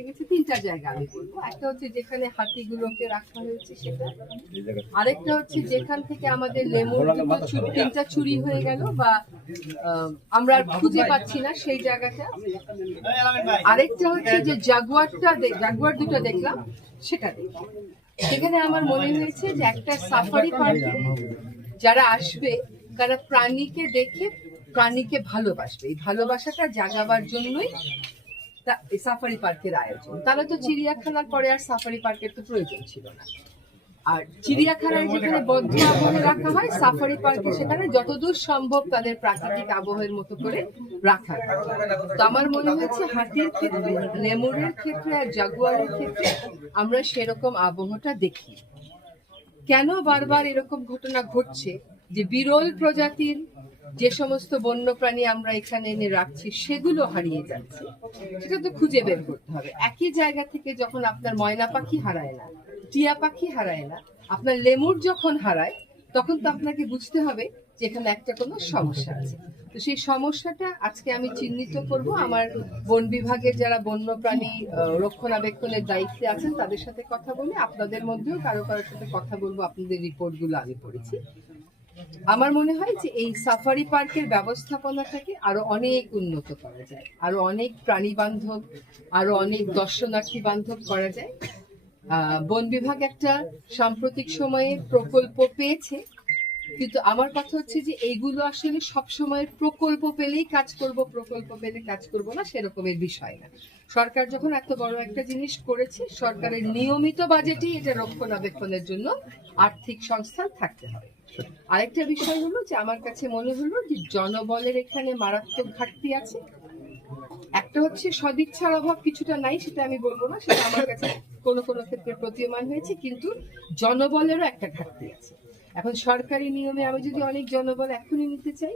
লেগেছে তিনটা জায়গা আমি বলবো। একটা হচ্ছে যেখানে হাতিগুলোকে রাখা হয়েছে সেটা, আরেকটা হচ্ছে যেখান থেকে আমাদের লেমুর তিনটা চুরি হয়ে গেল বা আমরা আর খুঁজে পাচ্ছি না সেই জায়গাটা, আরেকটা হচ্ছে যে জাগুয়ার দুটো দেখলাম সেটা দেখি। সেখানে আমার মনে হয়েছে যে একটা সাফারি পার্কে যারা আসবে তারা প্রাণীকে দেখে প্রাণীকে ভালোবাসবে, এই ভালোবাসাটা জাগাবার জন্যই সাফারি পার্কের আয়োজন। তারা তো চিড়িয়াখানার পরে আর সাফারি পার্কের তো প্রয়োজন ছিল না। আর চিড়িয়াখানায় যেখানে বদ্ধ আবহে রাখা হয়, সাফারি পার্কে সেখানে যতদূর সম্ভব তাদের প্রাকৃতিক আবহের মতো করে রাখা হয়। তো আমার মনে হচ্ছে হাতির ক্ষেত্রে, লেমুরের ক্ষেত্রে আর জাগুয়ারের ক্ষেত্রে আমরা সেরকম আবহটা দেখি। কেন বারবার এরকম ঘটনা ঘটছে যে বিরল প্রজাতির যে সমস্ত বন্যপ্রাণী আমরা এখানে এনে রাখছি সেগুলো হারিয়ে যাচ্ছে, সেটা তো খুঁজে বের করতে হবে। একই জায়গা থেকে যখন আপনার ময়না পাখি হারায় না, টিয়া পাখি হারায় না, আপনার লেমুর যখন হারায়, তখন তো আপনাকে বুঝতে হবে যে এখানে একটা কোনো সমস্যা আছে। তো সেই সমস্যাটা আজকে আমি চিহ্নিত করব। আমার বন বিভাগের যারা বন্যপ্রাণী রক্ষণাবেক্ষণের দায়িত্বে আছেন তাদের সাথে কথা বলে, আপনাদের মধ্যেও কারো কারোর সাথে কথা বলবো। আপনাদের রিপোর্টগুলো আমি পড়েছি। আমার মনে হয় যে এই সাফারি পার্কের ব্যবস্থাপনাটাকে আরো অনেক উন্নত করা যায়, আরো অনেক প্রাণী বান্ধব, আরো অনেক দর্শনার্থী বান্ধব করা যায়। বন বিভাগ একটা সাম্প্রতিক সময়ে প্রকল্প পেয়েছে, কিন্তু আমার কথা হচ্ছে যে এইগুলো আসলে সব সময় প্রকল্প পেলেই কাজ করব, প্রকল্প পেলে কাজ করব না, সেরকমের বিষয় না। সরকার যখন এত বড় একটা জিনিস করেছে, সরকারের নিয়মিত বাজেটেই এটা রক্ষণাবেক্ষণের জন্য আর্থিক সংস্থান থাকতে হবে। আরেকটা বিষয় হলো যে আমার কাছে মনে হলো যে জনবলের এখানে মারাত্মক ঘাটতি আছে। একটা হচ্ছে সদিচ্ছার অভাব কিছুটা নাই, সেটা আমি বলবো না, সেটা আমার কাছে কোনো কোনো ক্ষেত্রে প্রতীয়মান হয়েছে, কিন্তু জনবলেরও একটা ঘাটতি আছে। এখন সরকারি নিয়মে আমি যদি অনেক জনবল এখনই নিতে চাই,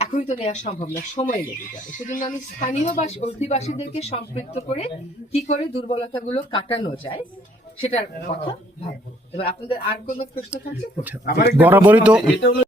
এখনই তো নেওয়া সম্ভব না, সময় লেগে যাবে। সেজন্য আমি স্থানীয় অধিবাসীদেরকে সম্পৃক্ত করে কি করে দুর্বলতাগুলো কাটানো যায় সেটার কথা ভাববো। এবার আপনাদের আর কোনো প্রশ্ন থাকলে বরাবরই তো